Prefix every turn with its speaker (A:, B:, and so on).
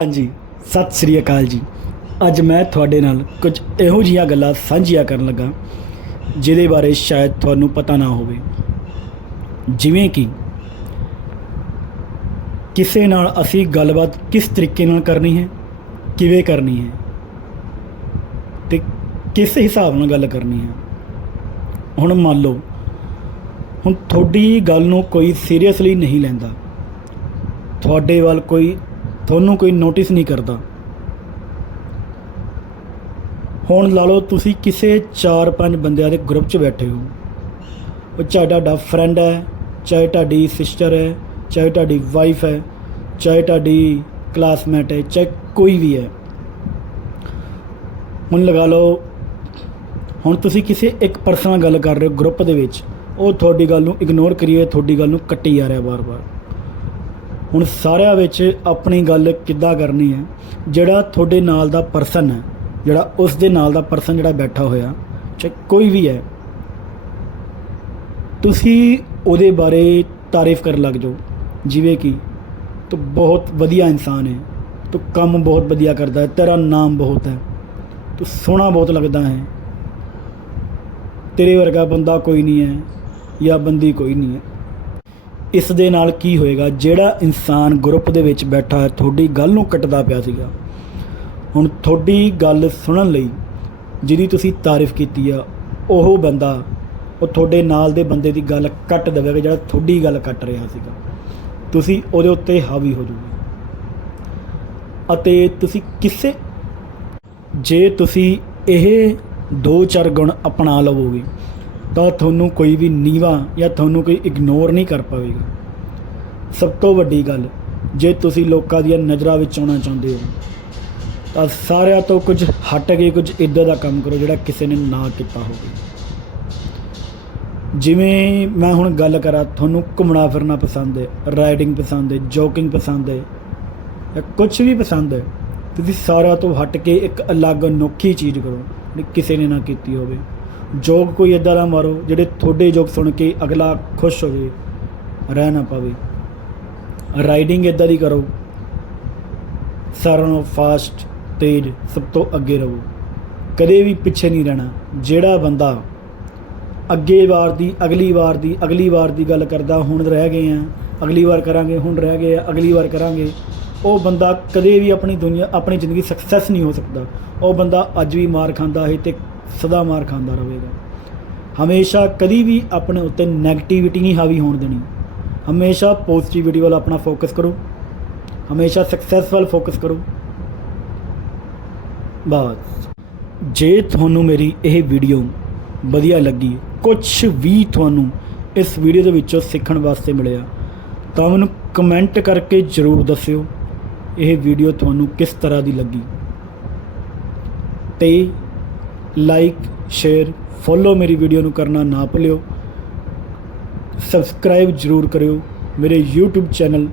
A: ਹਾਂਜੀ, ਸਤਿ ਸ੍ਰੀ ਅਕਾਲ ਜੀ। ਅੱਜ ਮੈਂ ਤੁਹਾਡੇ ਨਾਲ ਕੁਝ ਇਹੋ ਜਿਹੀਆਂ ਗੱਲਾਂ ਸਾਂਝੀਆਂ ਕਰਨ ਲੱਗਾ, ਜਿਹਦੇ ਬਾਰੇ ਸ਼ਾਇਦ ਤੁਹਾਨੂੰ ਪਤਾ ਨਾ ਹੋਵੇ। ਜਿਵੇਂ ਕਿ ਕਿਸੇ ਨਾਲ ਅਸੀਂ ਗੱਲਬਾਤ ਕਿਸ ਤਰੀਕੇ ਨਾਲ ਕਰਨੀ ਹੈ, ਕਿਵੇਂ ਕਰਨੀ ਹੈ, ਤੇ ਕਿਸ ਹਿਸਾਬ ਨਾਲ ਗੱਲ ਕਰਨੀ ਹੈ। ਹੁਣ ਮੰਨ ਲਓ, ਹੁਣ ਤੁਹਾਡੀ ਗੱਲ ਨੂੰ ਕੋਈ ਸੀਰੀਅਸਲੀ ਨਹੀਂ ਲੈਂਦਾ। ਤੁਹਾਡੇ ਵੱਲ ਕੋਈ ਤੁਹਾਨੂੰ ਕੋਈ ਨੋਟਿਸ ਨਹੀਂ ਕਰਦਾ। ਹੁਣ ਲਾ ਲਓ ਤੁਸੀਂ ਕਿਸੇ 4-5 ਬੰਦਿਆਂ ਦੇ ਗਰੁੱਪ 'ਚ ਬੈਠੇ ਹੋ। ਉਹ ਚਾਹੇ ਤੁਹਾਡਾ ਫਰੈਂਡ ਹੈ, ਚਾਹੇ ਤੁਹਾਡੀ ਸਿਸਟਰ ਹੈ, ਚਾਹੇ ਤੁਹਾਡੀ ਵਾਈਫ ਹੈ, ਚਾਹੇ ਤੁਹਾਡੀ ਕਲਾਸਮੇਟ ਹੈ, ਚਾਹੇ ਕੋਈ ਵੀ ਹੈ। ਹੁਣ ਲਗਾ ਲਓ, ਹੁਣ ਤੁਸੀਂ ਕਿਸੇ ਇੱਕ ਪਰਸਨ ਨਾਲ ਗੱਲ ਕਰ ਰਹੇ ਹੋ ਗਰੁੱਪ ਦੇ ਵਿੱਚ, ਉਹ ਤੁਹਾਡੀ ਗੱਲ ਨੂੰ ਇਗਨੋਰ ਕਰੀਏ, ਤੁਹਾਡੀ ਗੱਲ ਨੂੰ ਕੱਟੀ ਜਾ ਰਿਹਾ ਵਾਰ-ਵਾਰ ਹੁਣ ਸਾਰਿਆਂ ਵਿੱਚ ਆਪਣੀ ਗੱਲ ਕਿੱਦਾਂ ਕਰਨੀ ਹੈ? ਜਿਹੜਾ ਤੁਹਾਡੇ ਨਾਲ ਦਾ ਪਰਸਨ ਹੈ, ਜਿਹੜਾ ਉਸ ਦੇ ਨਾਲ ਦਾ ਪਰਸਨ ਜਿਹੜਾ ਬੈਠਾ ਹੋਇਆ, ਚਾਹੇ ਕੋਈ ਵੀ ਹੈ, ਤੁਸੀਂ ਉਹਦੇ ਬਾਰੇ ਤਾਰੀਫ ਕਰਨ ਲੱਗ ਜਾਓ। ਜਿਵੇਂ ਕਿ ਤੂੰ ਬਹੁਤ ਵਧੀਆ ਇਨਸਾਨ ਹੈ, ਤੂੰ ਕੰਮ ਬਹੁਤ ਵਧੀਆ ਕਰਦਾ ਹੈ, ਤੇਰਾ ਨਾਮ ਬਹੁਤ ਹੈ, ਤੂੰ ਸੋਹਣਾ ਬਹੁਤ ਲੱਗਦਾ ਹੈ। ਤੇਰੇ ਵਰਗਾ ਬੰਦਾ ਕੋਈ ਨਹੀਂ ਹੈ ਜਾਂ ਬੰਦੀ ਕੋਈ ਨਹੀਂ ਹੈ। ਇਸ ਦੇ ਨਾਲ ਕੀ ਹੋਏਗਾ? ਜਿਹੜਾ ਇਨਸਾਨ ਗਰੁੱਪ ਦੇ ਵਿੱਚ ਬੈਠਾ ਹੈ, ਤੁਹਾਡੀ ਗੱਲ ਨੂੰ ਕੱਟਦਾ ਪਿਆ ਸੀਗਾ। ਹੁਣ ਤੁਹਾਡੀ ਗੱਲ ਸੁਣਨ ਲਈ ਜਿਹਦੀ ਤੁਸੀਂ ਤਾਰੀਫ ਕੀਤੀ ਆ, ਉਹ ਬੰਦਾ, ਉਹ ਤੁਹਾਡੇ ਨਾਲ ਦੇ ਬੰਦੇ ਦੀ ਗੱਲ ਕੱਟ ਦੇਵੇਗਾ ਜਿਹੜਾ ਤੁਹਾਡੀ ਗੱਲ ਕੱਟ ਰਿਹਾ ਸੀਗਾ। ਤੁਸੀਂ ਉਹਦੇ ਉੱਤੇ ਹਾਵੀ ਹੋ ਜਾਓਗੇ। ਅਤੇ ਤੁਸੀਂ ਕਿਸੇ, ਜੇ ਤੁਸੀਂ ਇਹ ਦੋ ਚਾਰ ਗੁਣ ਅਪਣਾ ਲਵੋਗੇ ਤਾਂ ਤੁਹਾਨੂੰ ਕੋਈ ਵੀ ਨੀਵਾ ਜਾਂ ਤੁਹਾਨੂੰ ਕੋਈ ਇਗਨੋਰ ਨਹੀਂ ਕਰ ਪਾਵੇਗਾ। ਸਭ ਤੋਂ ਵੱਡੀ ਗੱਲ, ਜੇ ਤੁਸੀਂ ਲੋਕਾਂ ਦੀਆਂ ਨਜ਼ਰਾਂ ਵਿੱਚ ਆਉਣਾ ਚਾਹੁੰਦੇ ਹੋ, ਤਾਂ ਸਾਰਿਆਂ ਤੋਂ ਕੁਝ ਹਟ ਕੇ ਕੁਝ ਇਦਾਂ ਦਾ ਕੰਮ ਕਰੋ ਜਿਹੜਾ ਕਿਸੇ ਨੇ ਨਾ ਕੀਤਾ ਹੋਵੇ। ਜਿਵੇਂ ਮੈਂ ਹੁਣ ਗੱਲ ਕਰਾਂ, ਤੁਹਾਨੂੰ ਘੁੰਮਣਾ ਫਿਰਨਾ ਪਸੰਦ ਹੈ ਰਾਈਡਿੰਗ ਪਸੰਦ ਹੈ ਜੋਕਿੰਗ ਪਸੰਦ ਹੈ, ਜਾਂ ਕੁਝ ਵੀ ਪਸੰਦ ਹੈ, ਤੁਸੀਂ ਸਾਰਿਆਂ ਤੋਂ ਹਟ ਕੇ ਇੱਕ ਅਲੱਗ ਅਨੋਖੀ ਚੀਜ਼ ਕਰੋ ਜਿਹੜੀ ਕਿਸੇ ਨੇ ਨਾ ਕੀਤੀ ਹੋਵੇ। ਜੋਕ ਕੋਈ ਇਦਾਂ ਦਾ ਮਾਰੋ, ਜਿਹੜੇ ਤੁਹਾਡੇ ਜੋਕ ਸੁਣ ਕੇ ਅਗਲਾ ਖੁਸ਼ ਹੋਵੇ ਰਹਿ ਨਾ ਪਾਵੇ। ਰਾਈਡਿੰਗ ਇਦਾਂ ਦੀ ਕਰੋ। ਸਾਰਿਆਂ ਨਾਲੋਂ ਫਾਸਟ ਤੇਜ਼, ਸਭ ਤੋਂ ਅੱਗੇ ਰਹੋ। ਕਦੇ ਵੀ ਪਿੱਛੇ ਨਹੀਂ ਰਹਿਣਾ। ਜਿਹੜਾ ਬੰਦਾ ਅੱਗੇ ਵਾਰ ਦੀ, ਅਗਲੀ ਵਾਰ ਦੀ, ਅਗਲੀ ਵਾਰ ਦੀ ਗੱਲ ਕਰਦਾ, ਹੁਣ ਰਹਿ ਗਏ ਆ, ਅਗਲੀ ਵਾਰ ਕਰਾਂਗੇ, ਹੁਣ ਰਹਿ ਗਏ ਆ, ਅਗਲੀ ਵਾਰ ਕਰਾਂਗੇ, ਉਹ ਬੰਦਾ ਕਦੇ ਵੀ ਆਪਣੀ ਦੁਨੀਆ, ਆਪਣੀ ਜ਼ਿੰਦਗੀ ਸਕਸੈਸ ਨਹੀਂ ਹੋ ਸਕਦਾ। ਉਹ ਬੰਦਾ ਅੱਜ ਵੀ ਮਾਰ ਖਾਂਦਾ ਹੈ ਤੇ ਸਦਾ ਮਾਰ ਖਾਂਦਾ ਰਹੇਗਾ ਹਮੇਸ਼ਾ ਕਦੀ ਵੀ ਆਪਣੇ ਉੱਤੇ 네ਗੇਟਿਵਿਟੀ ਨਹੀਂ ਹਾਵੀ ਹੋਣ ਦੇਣੀ। ਹਮੇਸ਼ਾ ਪੋਜ਼ਿਟਿਵਿਟੀ ਵੱਲ ਆਪਣਾ ਫੋਕਸ ਕਰੋ। ਹਮੇਸ਼ਾ ਸਕਸੈਸ ਵੱਲ ਫੋਕਸ ਕਰੋ। ਬਸ। ਜੇ ਤੁਹਾਨੂੰ ਮੇਰੀ ਇਹ ਵੀਡੀਓ ਵਧੀਆ ਲੱਗੀ ਕੁਝ ਵੀ ਤੁਹਾਨੂੰ ਇਸ ਵੀਡੀਓ ਦੇ ਵਿੱਚੋਂ ਸਿੱਖਣ ਵਾਸਤੇ ਮਿਲਿਆ, ਤਾਂ ਮੈਨੂੰ ਕਮੈਂਟ ਕਰਕੇ ਜਰੂਰ ਦੱਸਿਓ, ਇਹ ਵੀਡੀਓ ਤੁਹਾਨੂੰ ਕਿਸ ਤਰ੍ਹਾਂ ਦੀ ਲੱਗੀ। ਤੇ ਲਾਈਕ ਸ਼ੇਅਰ ਫੋਲੋ ਮੇਰੀ ਵੀਡੀਓ ਨੂੰ ਕਰਨਾ ਨਾ ਭੁੱਲਿਓ। ਸਬਸਕ੍ਰਾਈਬ ਜਰੂਰ ਕਰਿਓ। ਮੇਰੇ YouTube ਚੈਨਲ